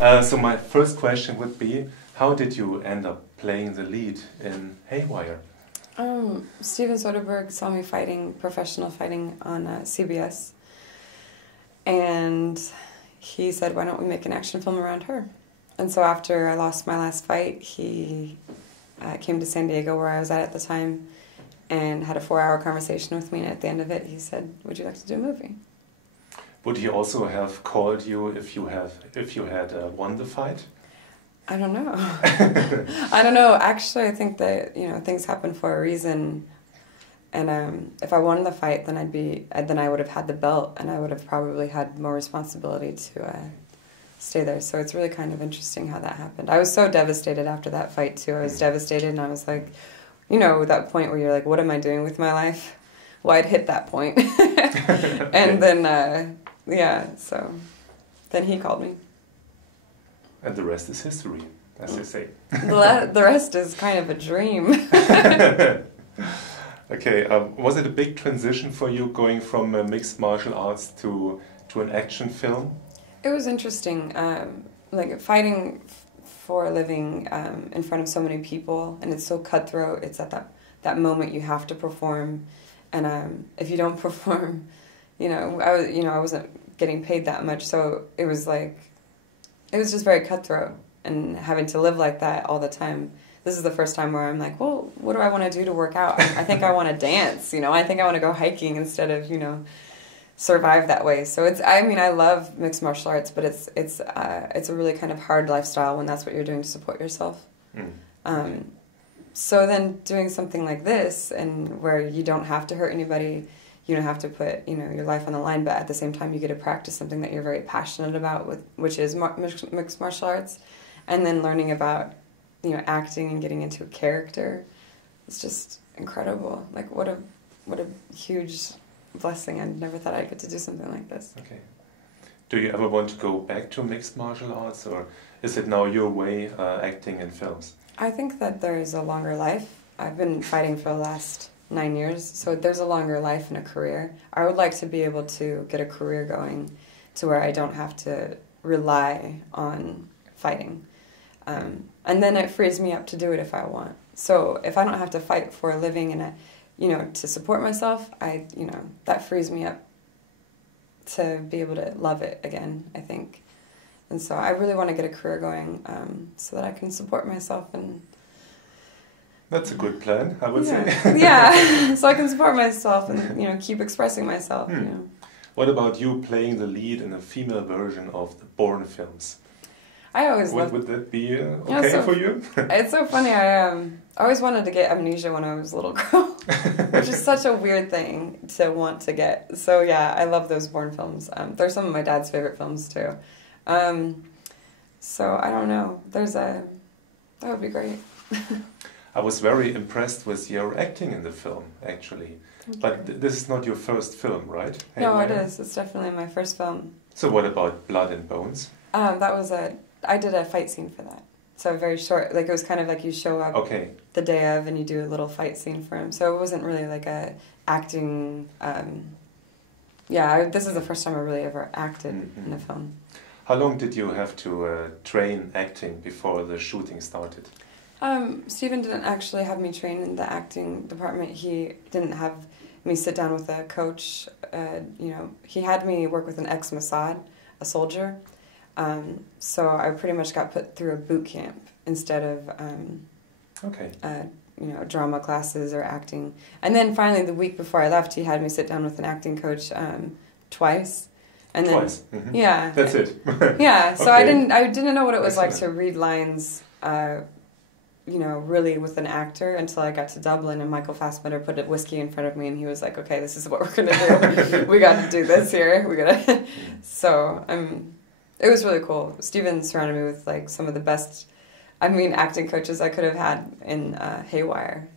So my first question would be, how did you end up playing the lead in Haywire? Steven Soderbergh saw me fighting, professional fighting on CBS, and he said, why don't we make an action film around her? And so after I lost my last fight, he came to San Diego, where I was at the time, and had a 4-hour conversation with me, and at the end of it, he said, would you like to do a movie? Would he also have called you if you had won the fight? I don't know. I don't know. Actually, I think that things happen for a reason. And if I won the fight, then I would have had the belt, and I would have probably had more responsibility to stay there. So it's really kind of interesting how that happened. I was so devastated after that fight too. I was devastated, and I was like, that point where you're like, what am I doing with my life? Well, I'd hit that point. And then, so then he called me. And the rest is history, as they say. The rest is kind of a dream. Okay, was it a big transition for you going from mixed martial arts to an action film? It was interesting, like fighting for a living in front of so many people, and it's so cutthroat. It's at that moment you have to perform, and if you don't perform, I wasn't getting paid that much, so it was just very cutthroat, and having to live like that all the time. This is the first time where I'm like, well, what do I want to do to work out? I think I want to dance, I think I want to go hiking instead of, survive that way. So I love mixed martial arts, but it's a really kind of hard lifestyle when that's what you're doing to support yourself. So then doing something like this, and where you don't have to hurt anybody, you don't have to put, your life on the line, but at the same time you get to practice something that you're very passionate about, which is mixed martial arts, and then learning about, acting and getting into a character. It's just incredible. Like, what a huge blessing. I never thought I'd get to do something like this. Okay. Do you ever want to go back to mixed martial arts, or is it now your way acting in films? I think that there's a longer life. I've been fighting for the last 9 years, so there's a longer life and a career. I would like to be able to get a career going to where I don't have to rely on fighting. And then it frees me up to do it if I want. So if I don't have to fight for a living and to support myself, that frees me up to be able to love it again, I think. And so I really want to get a career going so that I can support myself. And that's a good plan, I would say. Yeah, so I can support myself and keep expressing myself. What about you playing the lead in a female version of the Bourne films? I always loved... Would that be okay for you? It's so funny. I always wanted to get amnesia when I was a little girl, which is such a weird thing to want to get. So yeah, I love those Bourne films. They're some of my dad's favorite films too. So I don't know. That would be great. I was very impressed with your acting in the film, actually. But this is not your first film, right? No, it is. It's definitely my first film. So what about Blood and Bones? I did a fight scene for that. So very short, like it was kind of like you show up the day of and you do a little fight scene for him. So it wasn't really like a acting, this is the first time I really ever acted in a film. How long did you have to train acting before the shooting started? Steven didn't actually have me train in the acting department. He didn't have me sit down with a coach. He had me work with an ex-Mossad, a soldier. So I pretty much got put through a boot camp instead of, drama classes or acting. And then finally, the week before I left, he had me sit down with an acting coach twice. And then, twice? Yeah. That's it? Yeah, so I didn't know what it was like to read lines, really with an actor until I got to Dublin, and Michael Fassbender put a whiskey in front of me and he was like, okay, this is what we're going to do. We got to do this here. So it was really cool. Steven surrounded me with like some of the best, acting coaches I could have had in Haywire,